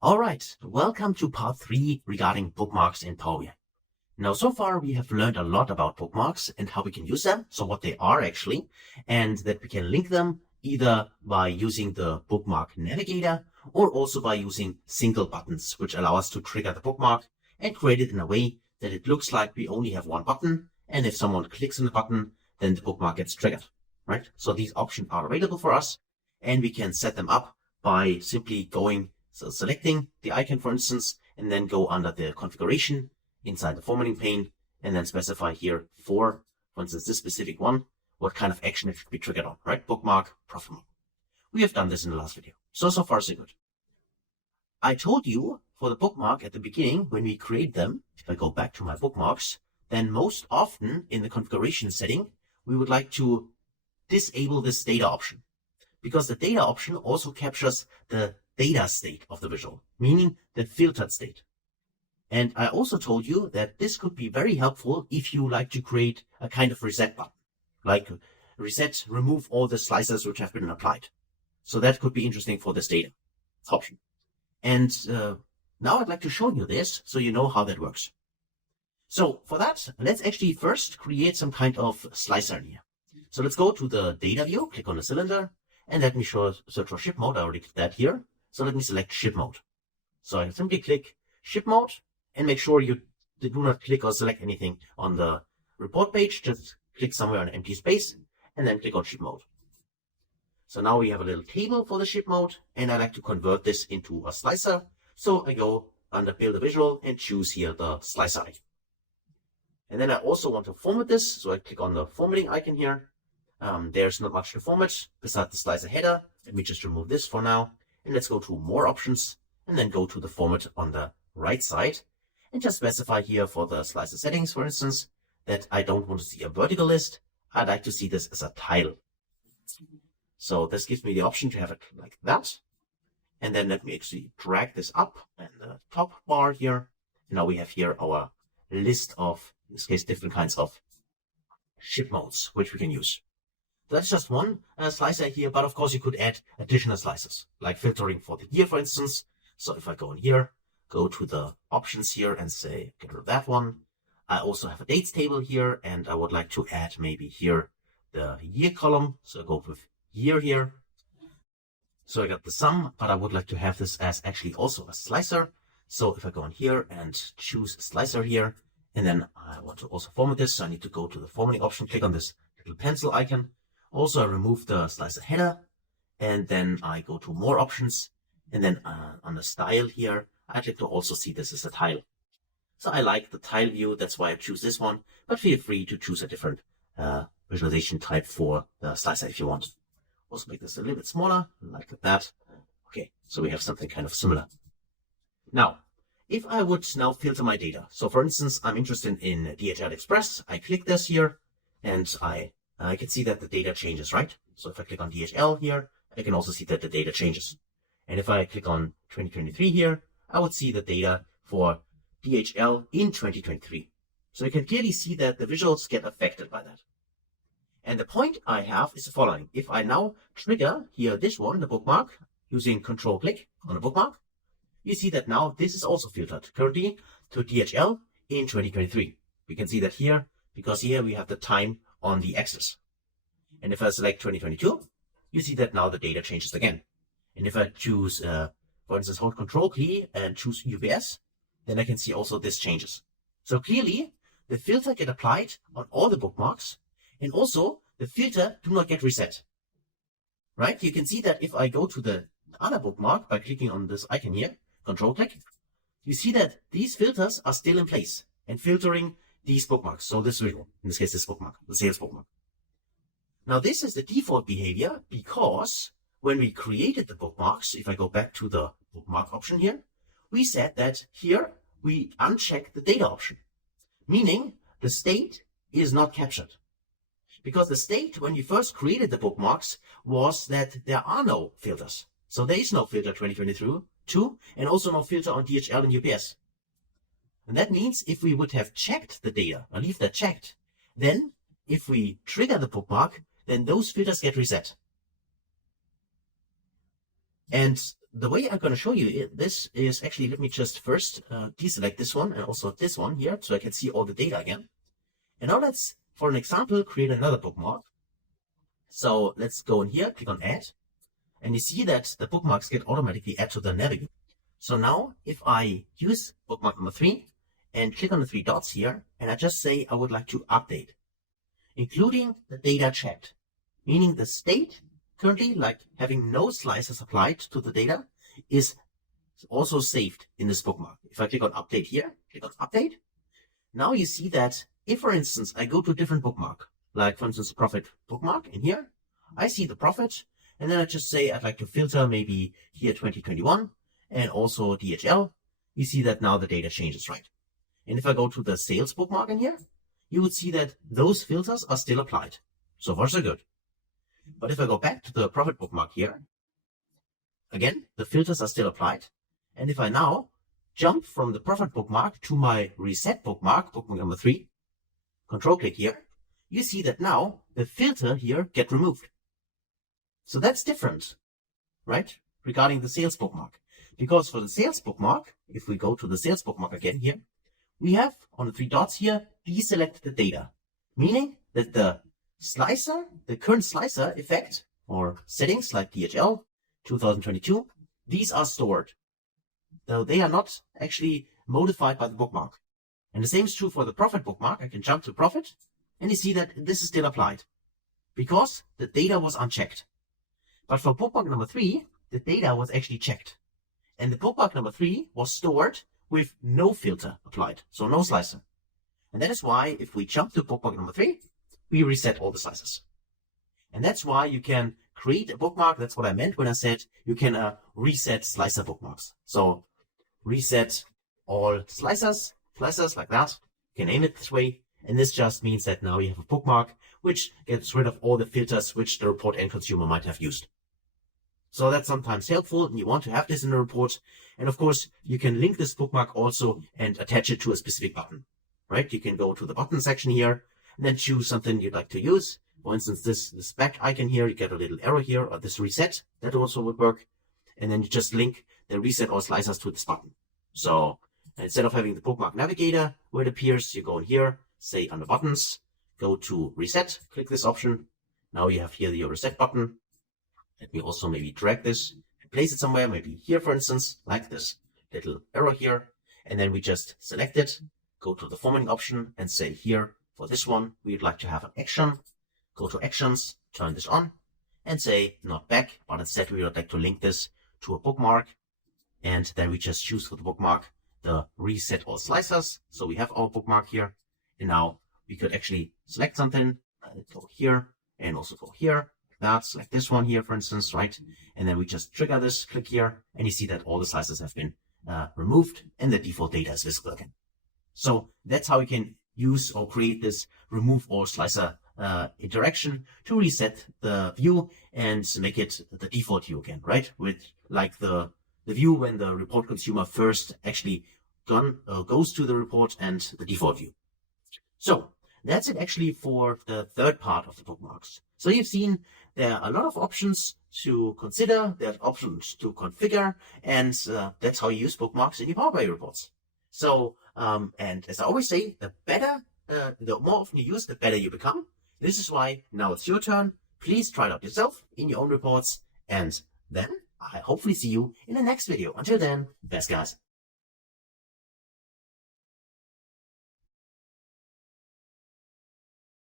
All right, welcome to part 3 regarding bookmarks in Power BI. Now, so far we have learned a lot about bookmarks and how we can use them, so what they are actually, and that we can link them either by using the bookmark navigator or also by using single buttons, which allow us to trigger the bookmark and create it in a way that it looks like we only have one button, and if someone clicks on the button, then the bookmark gets triggered, right? So these options are available for us, and we can set them up by simply selecting the icon, for instance, and then go under the configuration inside the formatting pane and then specify here for instance, this specific one, what kind of action it should be triggered on, right? Bookmark, profile mode. We have done this in the last video. So far, so good. I told you for the bookmark at the beginning, when we create them, if I go back to my bookmarks, then most often in the configuration setting, we would like to disable this data option, because the data option also captures the data state of the visual, meaning the filtered state. And I also told you that this could be very helpful if you like to create a kind of reset button, like reset, remove all the slicers which have been applied. So that could be interesting for this data option. And now I'd like to show you this so you know how that works. So for that, let's actually first create some kind of slicer here. So let's go to the data view, click on the cylinder, and let me search for ship mode. I already did that here. So let me select ship mode. So I simply click ship mode and make sure you do not click or select anything on the report page. Just click somewhere on empty space and then click on ship mode. So now we have a little table for the ship mode, and I like to convert this into a slicer. So I go under build a visual and choose here the slicer icon. And then I also want to format this. So I click on the formatting icon here. There's not much to format besides the slicer header. Let me just remove this for now. And let's go to more options and then go to the format on the right side and just specify here for the slicer settings, for instance, that I don't want to see a vertical list. I'd like to see this as a tile. So this gives me the option to have it like that. And then let me actually drag this up in the top bar here. Now we have here our list of, in this case, different kinds of ship modes, which we can use. That's just one slicer here, but of course you could add additional slicers, like filtering for the year, for instance. So if I go in here, go to the options here and say, get rid of that one. I also have a dates table here, and I would like to add maybe here the year column. So I go with year here. So I got the sum, but I would like to have this as actually also a slicer. So if I go in here and choose slicer here, and then I want to also format this, so I need to go to the formatting option, click on this little pencil icon. Also, I remove the slicer header, and then I go to more options, and then on the style here, I'd like to also see this as a tile. So I like the tile view, that's why I choose this one, but feel free to choose a different visualization type for the slicer if you want. Also make this a little bit smaller, like that. Okay, so we have something kind of similar. Now, if I would now filter my data, so for instance, I'm interested in DHL Express, I click this here, and I can see that the data changes, right? So if I click on DHL here, I can also see that the data changes. And if I click on 2023 here, I would see the data for DHL in 2023. So you can clearly see that the visuals get affected by that. And the point I have is the following. If I now trigger here this one, the bookmark, using control click on the bookmark, you see that now this is also filtered currently to DHL in 2023. We can see that here, because here we have the time on the axis. And if I select 2022, you see that now the data changes again. And if I choose, for instance, hold control key and choose UPS, then I can see also this changes. So clearly, the filter get applied on all the bookmarks, and also the filter do not get reset. Right? You can see that if I go to the other bookmark by clicking on this icon here, control click, you see that these filters are still in place and filtering these bookmarks. So this visual, in this case, this bookmark, the sales bookmark. Now this is the default behavior because when we created the bookmarks, if I go back to the bookmark option here, we said that here we uncheck the data option, meaning the state is not captured. Because the state when you first created the bookmarks was that there are no filters. So there is no filter 2022 and also no filter on DHL and UPS. And that means if we would have checked the data, or leave that checked, then if we trigger the bookmark, then those filters get reset. And the way I'm going to show you this is actually, let me just first deselect this one and also this one here so I can see all the data again. And now let's, for an example, create another bookmark. So let's go in here, click on add, and you see that the bookmarks get automatically added to the navigator. So now if I use bookmark number 3 and click on the 3 dots here, and I just say I would like to update, including the data checked, meaning the state currently, like having no slices applied to the data, is also saved in this bookmark. If I click on update here, click on update, now you see that if, for instance, I go to a different bookmark, like for instance, profit bookmark in here, I see the profit, and then I just say I'd like to filter maybe here 2021 and also DHL. You see that now the data changes, right? And if I go to the sales bookmark in here, you would see that those filters are still applied. So far, so good. But if I go back to the profit bookmark here, again, the filters are still applied. And if I now jump from the profit bookmark to my reset bookmark, bookmark number 3, control click here, you see that now the filter here get removed. So that's different, right? Regarding the sales bookmark. Because for the sales bookmark, if we go to the sales bookmark again here, we have on the 3 dots here, deselect the data, meaning that the slicer, the current slicer effect or settings like DHL 2022, these are stored, though they are not actually modified by the bookmark. And the same is true for the profit bookmark. I can jump to profit and you see that this is still applied because the data was unchecked. But for bookmark number 3, the data was actually checked. And the bookmark number 3 was stored with no filter applied, so no slicer. And that is why if we jump to bookmark number 3, we reset all the slices. And that's why you can create a bookmark. That's what I meant when I said you can reset slicer bookmarks. So reset all slicers like that. You can name it this way. And this just means that now you have a bookmark which gets rid of all the filters which the report end consumer might have used. So that's sometimes helpful, and you want to have this in the report. And of course, you can link this bookmark also and attach it to a specific button, right? You can go to the button section here and then choose something you'd like to use. For instance, this back icon here, you get a little arrow here, or this reset, that also would work. And then you just link the reset all slicers to this button. So instead of having the bookmark navigator where it appears, you go in here, say under buttons, go to reset, click this option. Now you have here the reset button. Let me also maybe drag this and place it somewhere, maybe here, for instance, like this little arrow here. And then we just select it, go to the formatting option and say here, for this one, we'd like to have an action. Go to actions, turn this on and say not back, but instead we would like to link this to a bookmark. And then we just choose for the bookmark the reset all slicers. So we have our bookmark here. And now we could actually select something, go here and also go here. That's like this one here, for instance, right? And then we just trigger this, click here, and you see that all the slices have been removed and the default data is visible again. So that's how we can use or create this remove all slicer interaction to reset the view and make it the default view again, right? With like the view when the report consumer first actually goes to the report and the default view. So that's it actually for the third part of the bookmarks. So you've seen there are a lot of options to consider, there are options to configure, and that's how you use bookmarks in your Power BI reports. So, and as I always say, the more often you use, the better you become. This is why now it's your turn. Please try it out yourself in your own reports, and then I hopefully see you in the next video. Until then, best guys.